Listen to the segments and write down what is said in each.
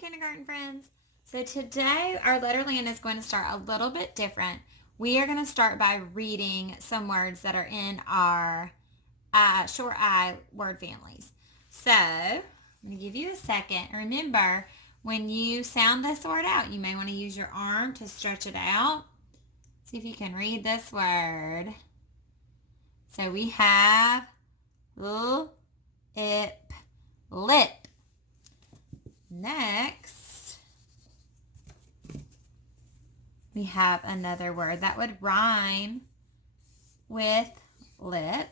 kindergarten friends. So today our Letterland is going to start a little bit different. We are going to start by reading some words that are in our short I word families. So I'm going to give you a second. Remember, when you sound this word out, you may want to use your arm to stretch it out. See if you can read this word. So we have lip. Next, we have another word that would rhyme with lip.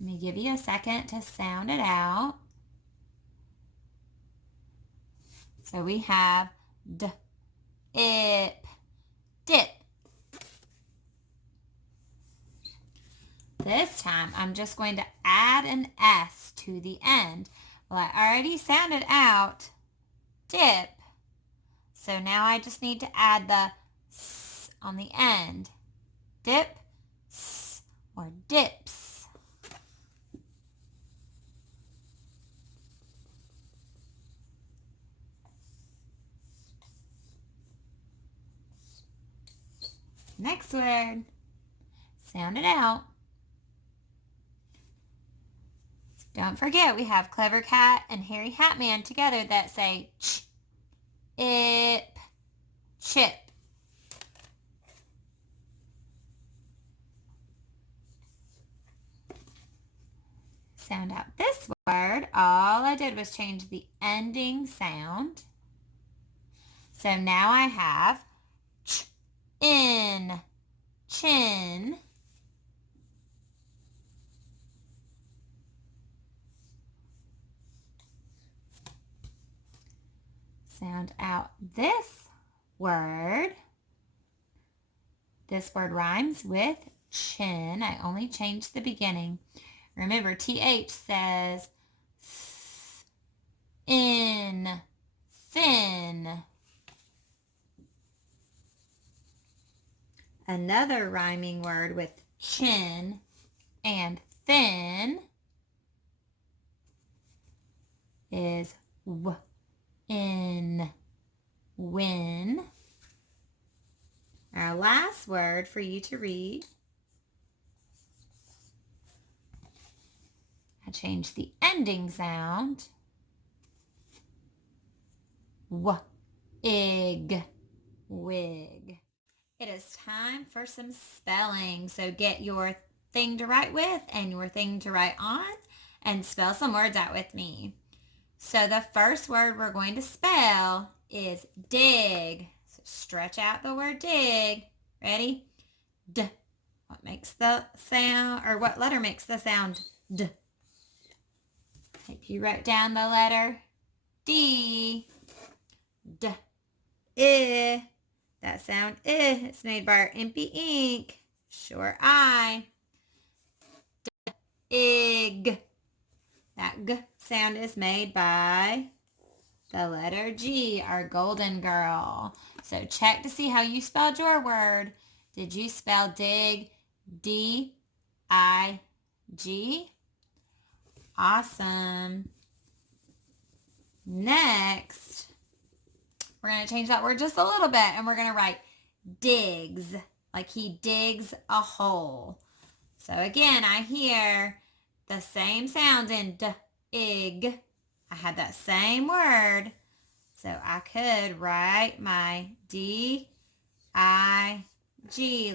Let me give you a second to sound it out. So we have dip. This time, I'm just going to add an S to the end. Well, I already sounded out dip. So now I just need to add the S on the end. Dip, S, or dips. Next word. Sound it out. Don't forget, we have Clever Cat and Hairy Hat Man together that say chip. Sound out this word. All I did was change the ending sound. So now I have chin. Sound out this word. This word rhymes with chin. I only changed the beginning. Remember, TH says in, thin. Another rhyming word with chin and thin is win. Our last word for you to read. I changed the ending sound. Wig. It is time for some spelling. So get your thing to write with and your thing to write on and spell some words out with me. So the first word we're going to spell is dig. So stretch out the word dig. Ready? D. What makes the sound, or what letter makes the sound D? If you wrote down the letter D. D. I. That sound I. It's made by our Impy Ink. Short I. Ig. That G sound is made by the letter G, our golden girl. So check to see how you spelled your word. Did you spell dig, D-I-G? Awesome. Next, we're going to change that word just a little bit, and we're going to write digs, like he digs a hole. So again, I hear the same sound in ig. I had that same word. So I could write my D-I-G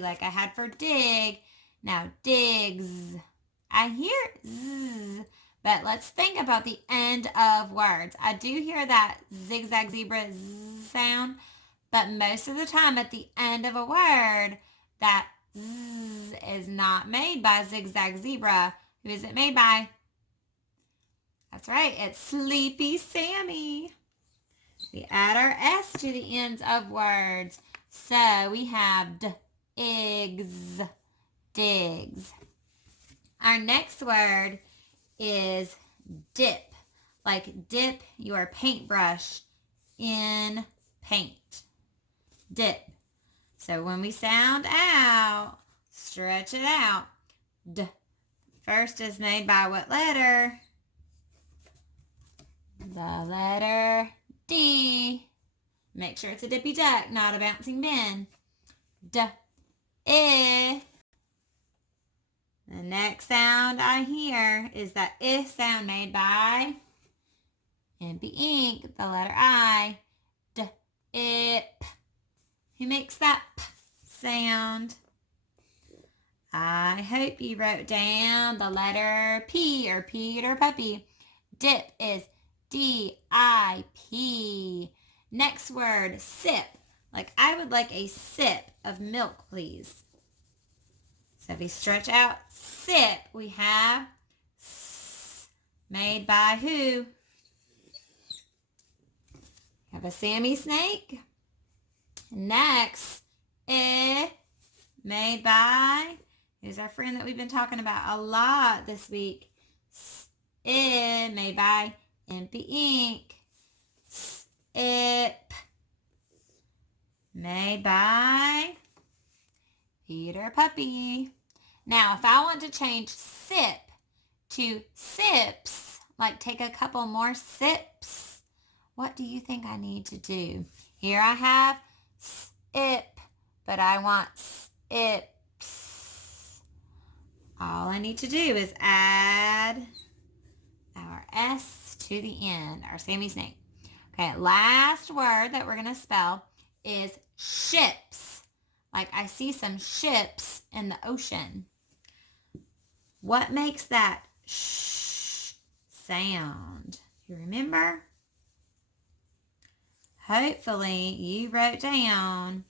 like I had for dig. Now digs. I hear z, but let's think about the end of words. I do hear that zigzag zebra z sound, but most of the time at the end of a word, that z is not made by zigzag zebra. Who is it made by? That's right, it's Sleepy Sammy. We add our S to the ends of words. So we have digs. Our next word is dip. Like dip your paintbrush in paint. Dip. So when we sound out, stretch it out. D. First is made by what letter? The letter D. Make sure it's a dippy duck, not a bouncing Ben. D-I. The next sound I hear is that I sound made by Impy Ink, the letter I. D-ip. Who makes that P sound? I hope you wrote down the letter P, or Peter Puppy. Dip is D-I-P. Next word, sip. Like, I would like a sip of milk, please. So if we stretch out sip, we have S, made by who? We have a Sammy snake. Next, I, made by, who's our friend that we've been talking about a lot this week? I, made by Impy Ink. Sip, made by Peter Puppy. Now, if I want to change sip to sips, like take a couple more sips, what do you think I need to do? Here I have sip, but I want sips. All I need to do is add our S to the end, our Sammy snake. Okay, last word that we're going to spell is ships. Like, I see some ships in the ocean. What makes that sh sound? You remember? Hopefully you wrote down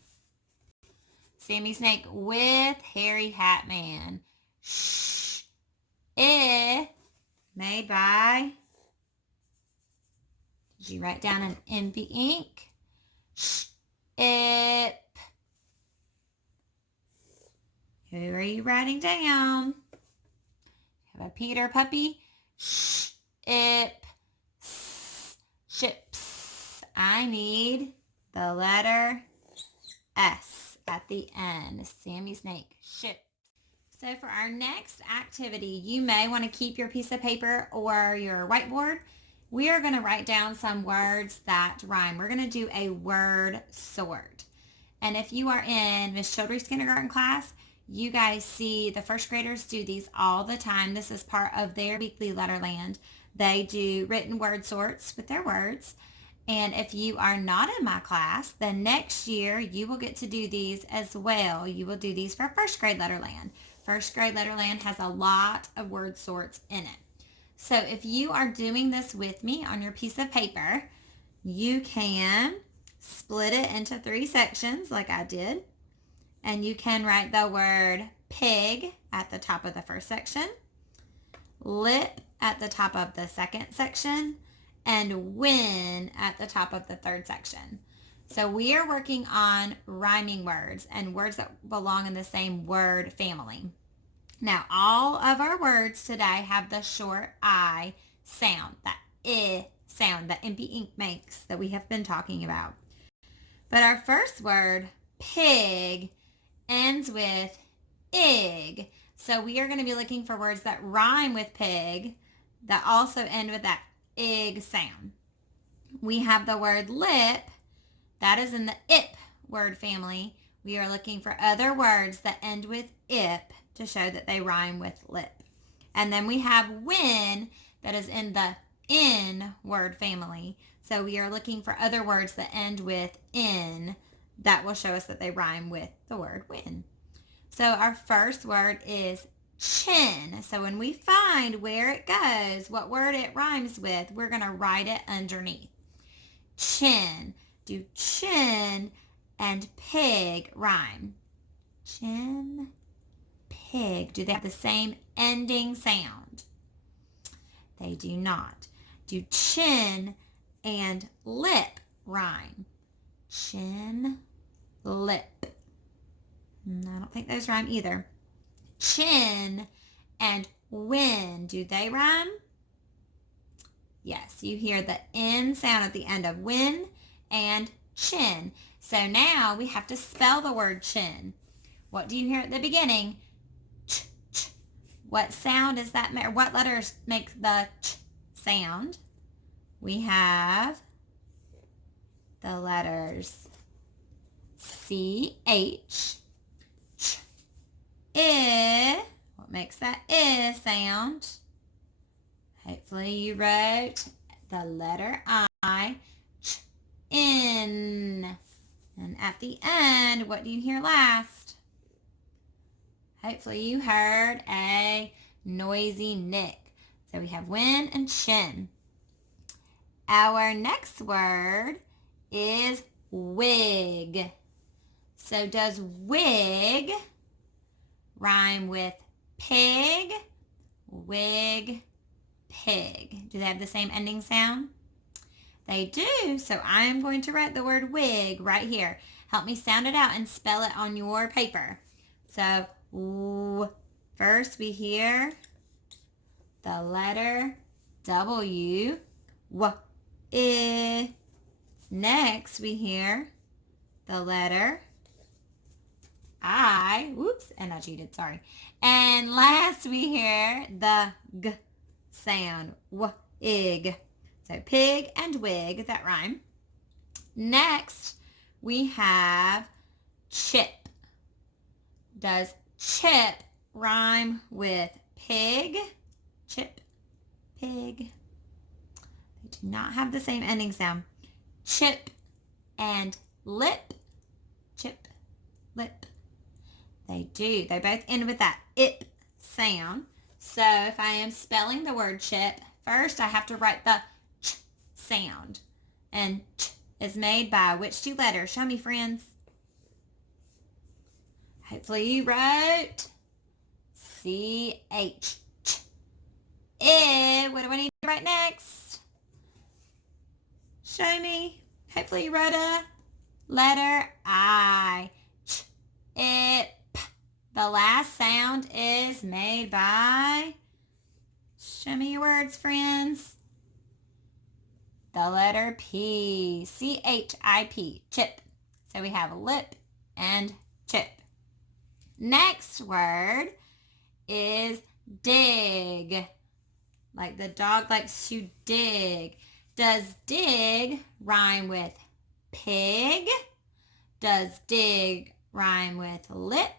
Sammy Snake with Harry Hatman. Sh, I, made by, did you write down an Impy Ink? Sh, ip. Who are you writing down? Have a Peter Puppy. Sh, ip, s, ships. I need the letter S at the end. Sammy Snake, ship. So for our next activity, you may want to keep your piece of paper or your whiteboard. We are going to write down some words that rhyme. We're going to do a word sort. And if you are in Miss Childrey's kindergarten class, you guys see the first graders do these all the time. This is part of their weekly Letterland. They do written word sorts with their words. And if you are not in my class, then next year you will get to do these as well. You will do these for first grade Letterland. First grade Letterland has a lot of word sorts in it. So if you are doing this with me on your piece of paper, you can split it into 3 sections like I did. And you can write the word pig at the top of the first section, lip at the top of the second section, and win at the top of the third section. So we are working on rhyming words and words that belong in the same word family. Now, all of our words today have the short I sound, that I sound that Impy Ink makes that we have been talking about. But our first word, pig, ends with ig. So we are going to be looking for words that rhyme with pig that also end with that ig sound. We have the word lip. That is in the ip word family. We are looking for other words that end with ip to show that they rhyme with lip. And then we have win that is in the in word family. So we are looking for other words that end with in that will show us that they rhyme with the word win. So our first word is chin. So when we find where it goes, what word it rhymes with, we're going to write it underneath. Chin. Do chin and pig rhyme? Chin, pig. Do they have the same ending sound? They do not. Do chin and lip rhyme? Chin, lip. I don't think those rhyme either. Chin and win. Do they rhyme? Yes, you hear the N sound at the end of win and chin. So now we have to spell the word chin. What do you hear at the beginning? Ch, ch. What sound is that? What letters make the ch sound? We have the letters C-H, ch, I. What makes that I sound? Hopefully you wrote the letter I, ch, in. And at the end, what do you hear last? Hopefully you heard a noisy nick. So we have win and chin. Our next word is wig. So does wig rhyme with pig, wig, pig? Do they have the same ending sound? They do. So I'm going to write the word wig right here. Help me sound it out and spell it on your paper. So first we hear the letter W, I. Next we hear the letter I, whoops, and I cheated, sorry. And last we hear the G sound, wig. So pig and wig, that rhyme. Next we have chip. Does chip rhyme with pig? Chip, pig. They do not have the same ending sound. Chip and lip. Chip, lip. They do. They both end with that ip sound. So if I am spelling the word chip, first I have to write the ch sound. And ch is made by which two letters? Show me, friends. Hopefully you wrote C-H. Ch. I. What do I need to write next? Show me. Hopefully you wrote a letter I. Ch. Ip. The last sound is made by, show me your words, friends. The letter P. C-H-I-P. Chip. So we have lip and chip. Next word is dig. Like the dog likes to dig. Does dig rhyme with pig? Does dig rhyme with lip?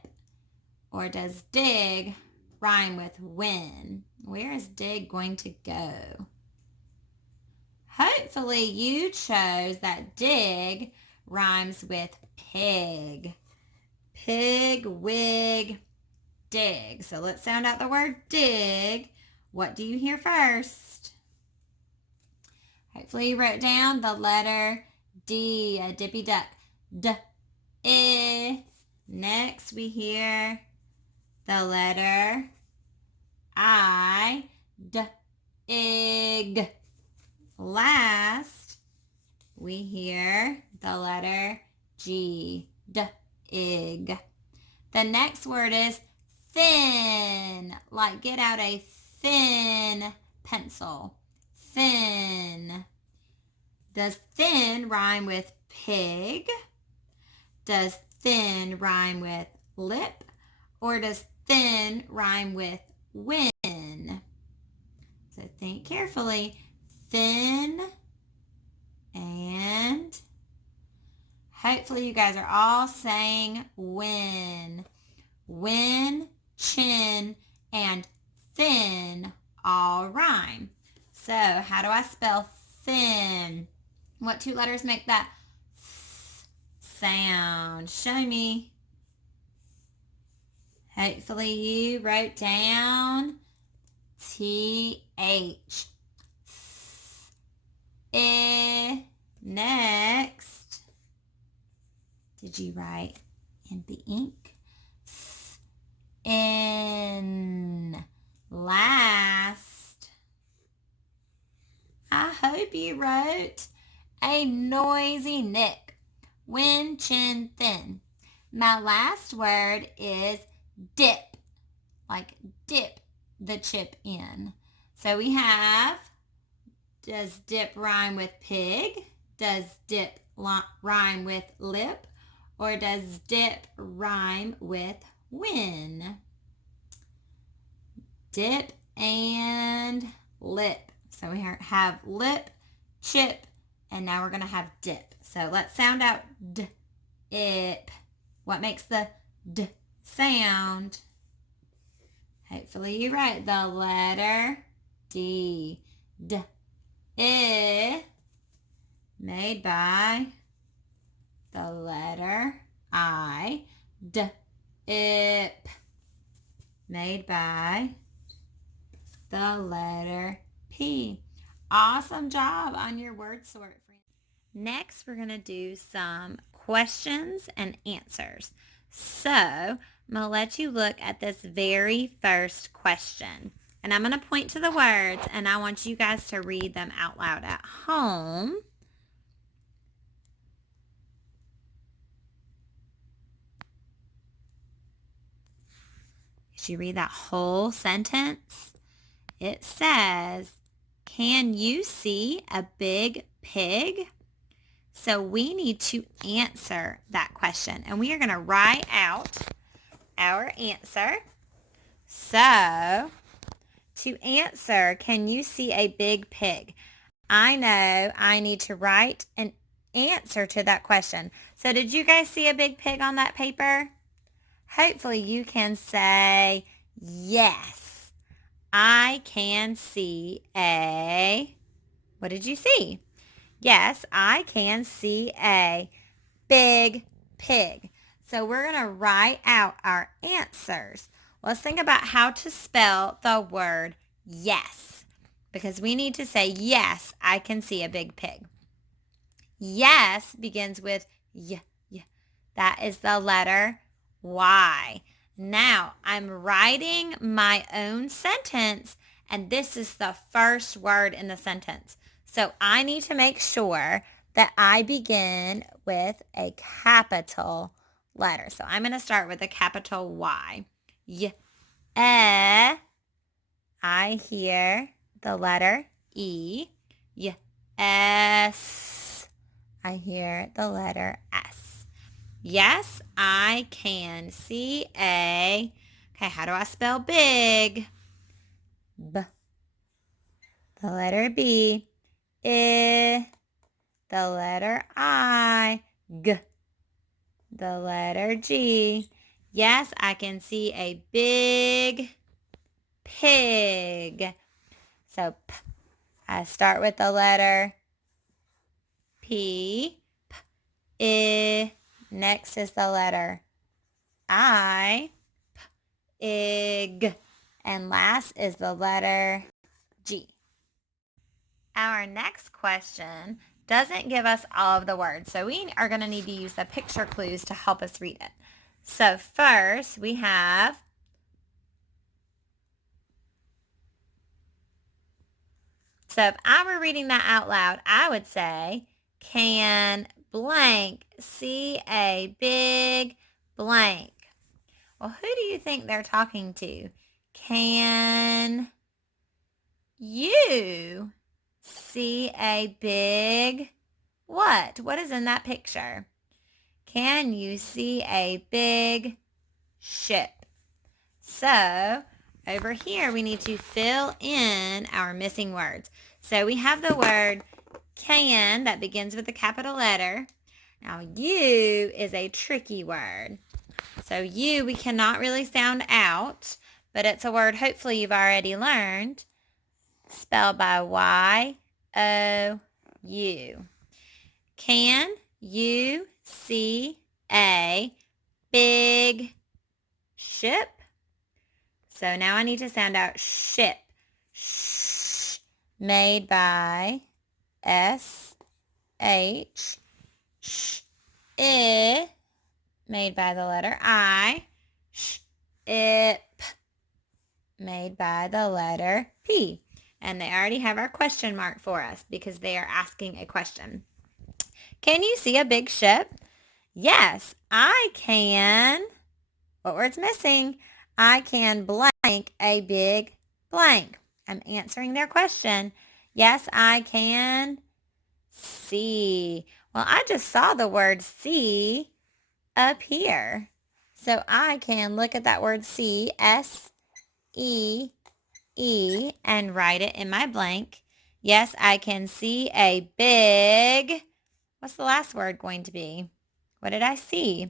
Or does dig rhyme with win? Where is dig going to go? Hopefully you chose that dig rhymes with pig. Pig, wig, dig. So let's sound out the word dig. What do you hear first? Hopefully you wrote down the letter D, a dippy duck. D, I. Next we hear the letter I, d, ig. Last, we hear the letter G, d, ig. The next word is thin, like get out a thin pencil. Thin. Does thin rhyme with pig? Does thin rhyme with lip? Or does thin rhyme with win? So think carefully. Thin and hopefully you guys are all saying win. Win, chin, and thin all rhyme. So how do I spell thin? What two letters make that sound? Show me. Hopefully you wrote down T-H. Next, did you write in the ink? In. Last, I hope you wrote a noisy nick. Win, chin, thin. My last word is dip, like dip the chip in. So we have, does dip rhyme with pig? Does dip rhyme with lip? Or does dip rhyme with win? Dip and lip. So we have lip, chip, And now we're going to have dip. So let's sound out d, ip. What makes the d sound? Hopefully you write the letter D. D, I, made by the letter I. D, ip, made by the letter P. Awesome job on your word sort, friends. Next, we're going to do some questions and answers. So, I'm going to let you look at this very first question. And I'm going to point to the words, and I want you guys to read them out loud at home. Did you read that whole sentence? It says, can you see a big pig? So we need to answer that question. And we are going to write out our answer. So, to answer, can you see a big pig? I know I need to write an answer to that question. So did you guys see a big pig on that paper? Hopefully you can say, yes, I can see a, what did you see? Yes, I can see a big pig. So we're going to write out our answers. Let's think about how to spell the word yes, because we need to say, yes, I can see a big pig. Yes begins with y. That is the letter Y. Now I'm writing my own sentence, and this is the first word in the sentence. So I need to make sure that I begin with a capital letter. So I'm going to start with a capital Y. Y. I hear the letter E. Y. S. I hear the letter S. Yes, I can see a, okay, how do I spell big? B. The letter B. I. The letter I. G. The letter G. Yes, I can see a big pig. So P. I start with the letter P. P. I. Next is the letter I. Ig. And last is the letter G. Our next question doesn't give us all of the words, so we are going to need to use the picture clues to help us read it. So first we have so if I were reading that out loud, I would say, can blank see a big blank? Well, who do you think they're talking to? Can you see a big what? What is in that picture? Can you see a big ship? So over here, we need to fill in our missing words. So we have the word can that begins with a capital letter. Now, you is a tricky word. So you, we cannot really sound out, but it's a word hopefully you've already learned, spelled by Y-O-U. Can you see a big ship? So now I need to sound out ship. Shh, made by S-H. Sh, I, made by the letter I. Sh, ip, made by the letter P. And they already have our question mark for us because they are asking a question. Can you see a big ship? Yes, I can. What word's missing? I can blank a big blank. I'm answering their question. Yes, I can see. Well, I just saw the word see up here. So I can look at that word see, S-E-E, and write it in my blank. Yes, I can see a big, what's the last word going to be? What did I see?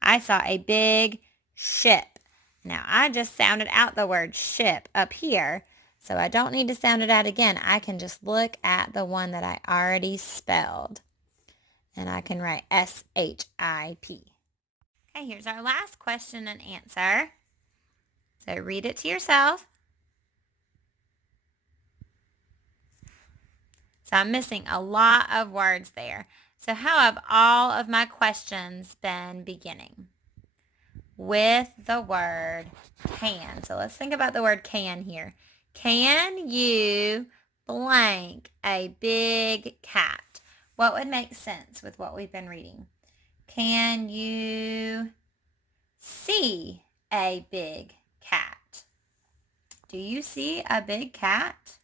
I saw a big ship. Now, I just sounded out the word ship up here, so I don't need to sound it out again. I can just look at the one that I already spelled, and I can write S-H-I-P. Okay, here's our last question and answer. So read it to yourself. So I'm missing a lot of words there. So how have all of my questions been beginning? With the word can. So let's think about the word can here. Can you blank a big cat? What would make sense with what we've been reading? Can you see a big cat? Do you see a big cat?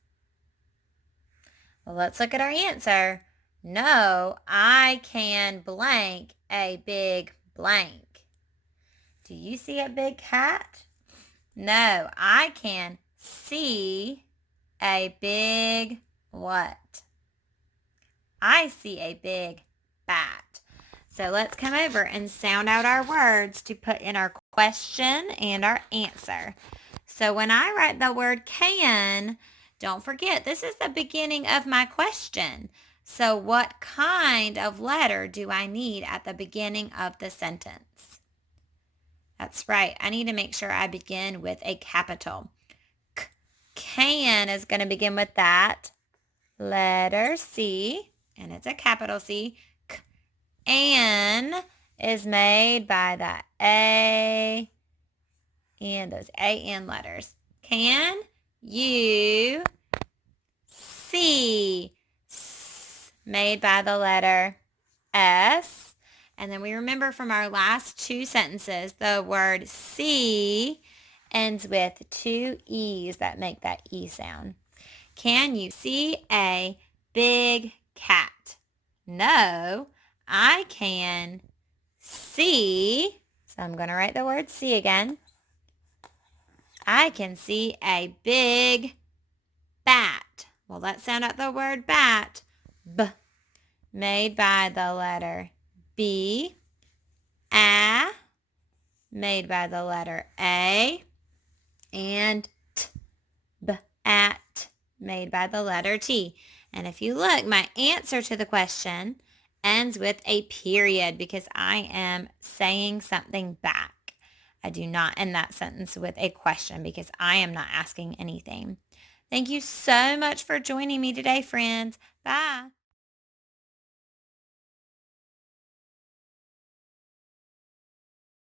Well, let's look at our answer. No, I can blank a big blank. Do you see a big cat? No, I can see a big what? I see a big bat. So let's come over and sound out our words to put in our question and our answer. So when I write the word can, don't forget, this is the beginning of my question. So what kind of letter do I need at the beginning of the sentence? That's right. I need to make sure I begin with a capital. Can is going to begin with that letter C, and it's a capital C. An is made by the A and those A-N letters. Can you see? Made by the letter S. And then we remember from our last two sentences, the word see ends with two E's that make that E sound. Can you see a big cat? No, I can see. So I'm going to write the word see again. I can see a big bat. Well, let's sound out the word bat. B. Made by the letter B. A. Made by the letter A. And T. Bat. Made by the letter T. And if you look, my answer to the question ends with a period because I am saying something back. I do not end that sentence with a question because I am not asking anything. Thank you so much for joining me today, friends. Bye.